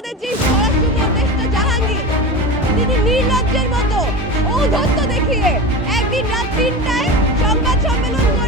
আমাদের যে স্বরাষ্ট্র উপদেষ্টা জাহাঙ্গীর, তিনি নির্লজ্জের মতো ঔদ্ধত্য দেখিয়ে একদিন রাত তিনটায় সংবাদ সম্মেলন করে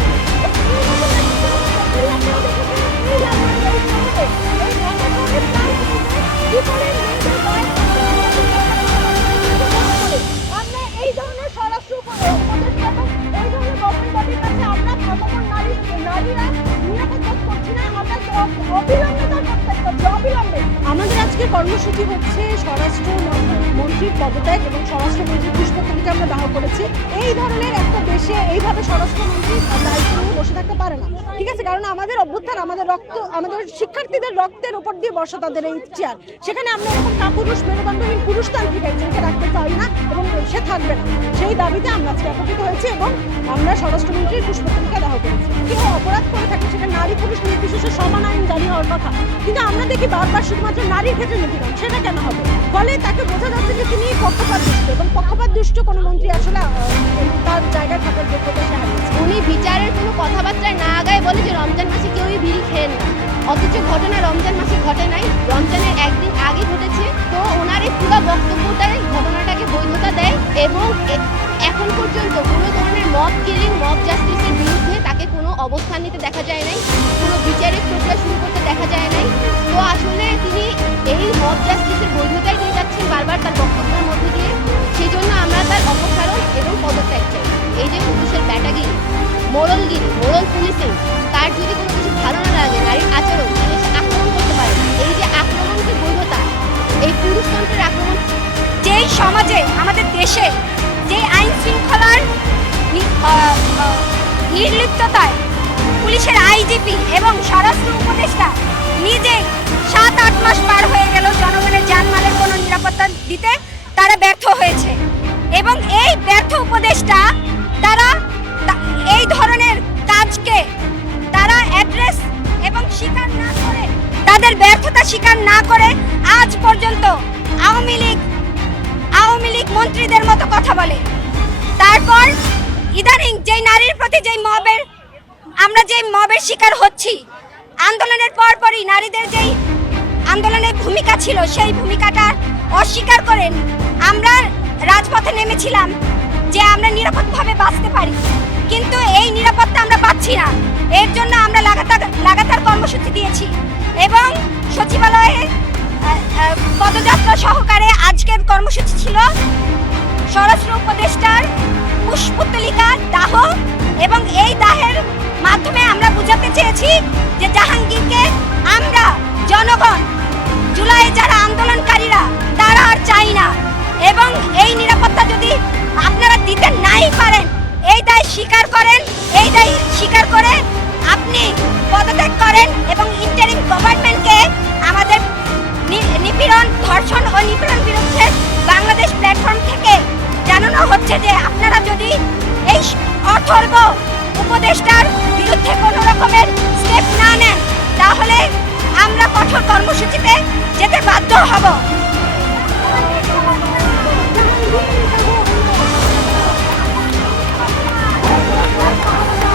কর্মসূচি হচ্ছে স্বরাষ্ট্র মন্ত্রীর পদত্যাগ এবং স্বরাষ্ট্রমন্ত্রী পুষ্পতলিকে আমরা দাহ করেছি। এই ধরনের একটা দেশে এইভাবে স্বরাষ্ট্রমন্ত্রী দায়িত্ব নিয়ে বসে থাকতে পারে না। ঠিক আছে? কারণ আমাদের অভ্যুত্থান, আমাদের রক্ত আমাদের শিক্ষার্থীদের রক্তের উপর দিয়ে বসা তাদের এই চেয়ার সেখানে আমরা এরকম কাপুরুষ, মেরুদণ্ডহীন পুরুষতান্ত্রিক একজনকে রাখতে চাই না এবং সে থাকবে না। সেই দাবিতে আমরা আজকে একত্রিত হয়েছি এবং আমরা স্বরাষ্ট্রমন্ত্রীর পুষ্পতলিকা দাহ করেছি। কেউ অপরাধ করে থাকে সেটা নারী পুরুষ নির্বিশেষে সমান আইন হওয়ার কথা। কিন্তু আমরা দেখি বারবার শুধুমাত্র নারীর ক্ষেত্রে নিপীড়ন সেটা কেন হবে? ফলে তাকে বোঝা যাচ্ছে যে তিনি পক্ষপাত দুষ্ট এবং পক্ষপাত দুষ্ট কোনো মন্ত্রী আসলে তার জায়গায় থাকার যোগ্যতা সে উনি বিচারের কোনো কথাবার্তায় না আগায় বলে যে রমজান মাসে কেউই বিড়ি খেয়েন না। অথচ ঘটনা রমজান মাসে ঘটে নাই। রমজানের একদিন আগে ঘটেছে। তো ওনার এই পুরো বক্তব্যটাই ঘটনাটাকে বৈধতা দেয় এবং এখন পর্যন্ত কোনো ধরনের মব কিলিং মব জাস্টিসের বিরুদ্ধে তাকে কোনো অবস্থান নিতে দেখা যায় নাই, কোনো বিচারিক প্রক্রিয়া শুরু করতে দেখা যায় নাই। তো আসলে তিনি এই মব জাস্টিসের বৈধতাই নিয়ে যাচ্ছেন বারবার তার বক্তব্যের মধ্যে দিয়ে। সেই জন্য আমরা তার অপসারণ এবং পদত্যাগ চাই। এই যে পুলিশের ব্যাটাগিরি, মোড়লগিরি, মোড়ল পুলিশিং, তার যদি কোনো কিছু ভালো না লাগে, নারীর আচরণ তিনি আক্রমণ করতে পারে এই যে আক্রমণের বৈধতা, এই পুরুষতন্ত্রের আক্রমণ। যেই সমাজে, আমাদের দেশে যে আইন শৃঙ্খলার নির্লিপ্ততায়। পুলিশের আইজিপি এবং স্বরাষ্ট্র উপদেষ্টা নিজে সাত, আট মাস পার হয়ে গেল জনগণের জানমালের কোনো নিরাপত্তা দিতে তারা ব্যর্থ হয়েছে। এবং এই ব্যর্থ উপদেষ্টা তারা এই ধরনের কাজকে তারা অ্যাড্রেস এবং স্বীকার না করে, তাদের ব্যর্থতা স্বীকার না করে আজ পর্যন্ত আওয়ামী লীগ আওয়ামী লীগ মন্ত্রীদের মতো কথা বলে। তারপর নারীর প্রতি যেই মবের, আমরা যেই মবের শিকার হচ্ছি, আন্দোলনের পরপরই নারীদের যেই আন্দোলনের ভূমিকা ছিল, সেই ভূমিকাটা অস্বীকার করেন আমরা রাজপথে নেমেছিলাম যে আমরা নিরাপদভাবে বাঁচতে পারি। কিন্তু এই নিরাপত্তা আমরা পাচ্ছি না। এর জন্য আমরা লাগাতার লাগাতার কর্মসূচি দিয়েছি এবং সচিবালয়ে পদযাত্রা সহকারে আজকের এবং এই নিরাপত্তা যদি আপনারা দিতে নাই পারেন, এই দায় স্বীকার করেন, এই দায় স্বীকার করে আপনি পদত্যাগ করেন এবং ইন্টারিম গভর্নমেন্টকে আমাদের নিপীড়ন, ধর্ষণ ও নিপীড়ন বিরুদ্ধে বাংলাদেশ প্ল্যাটফর্ম থেকে জানানো হচ্ছে যে আপনারা যদি এই অথর্ব উপদেষ্টার বিরুদ্ধে কোনো রকমের স্টেপ না নেন, তাহলে আমরা কঠোর কর্মসূচিতে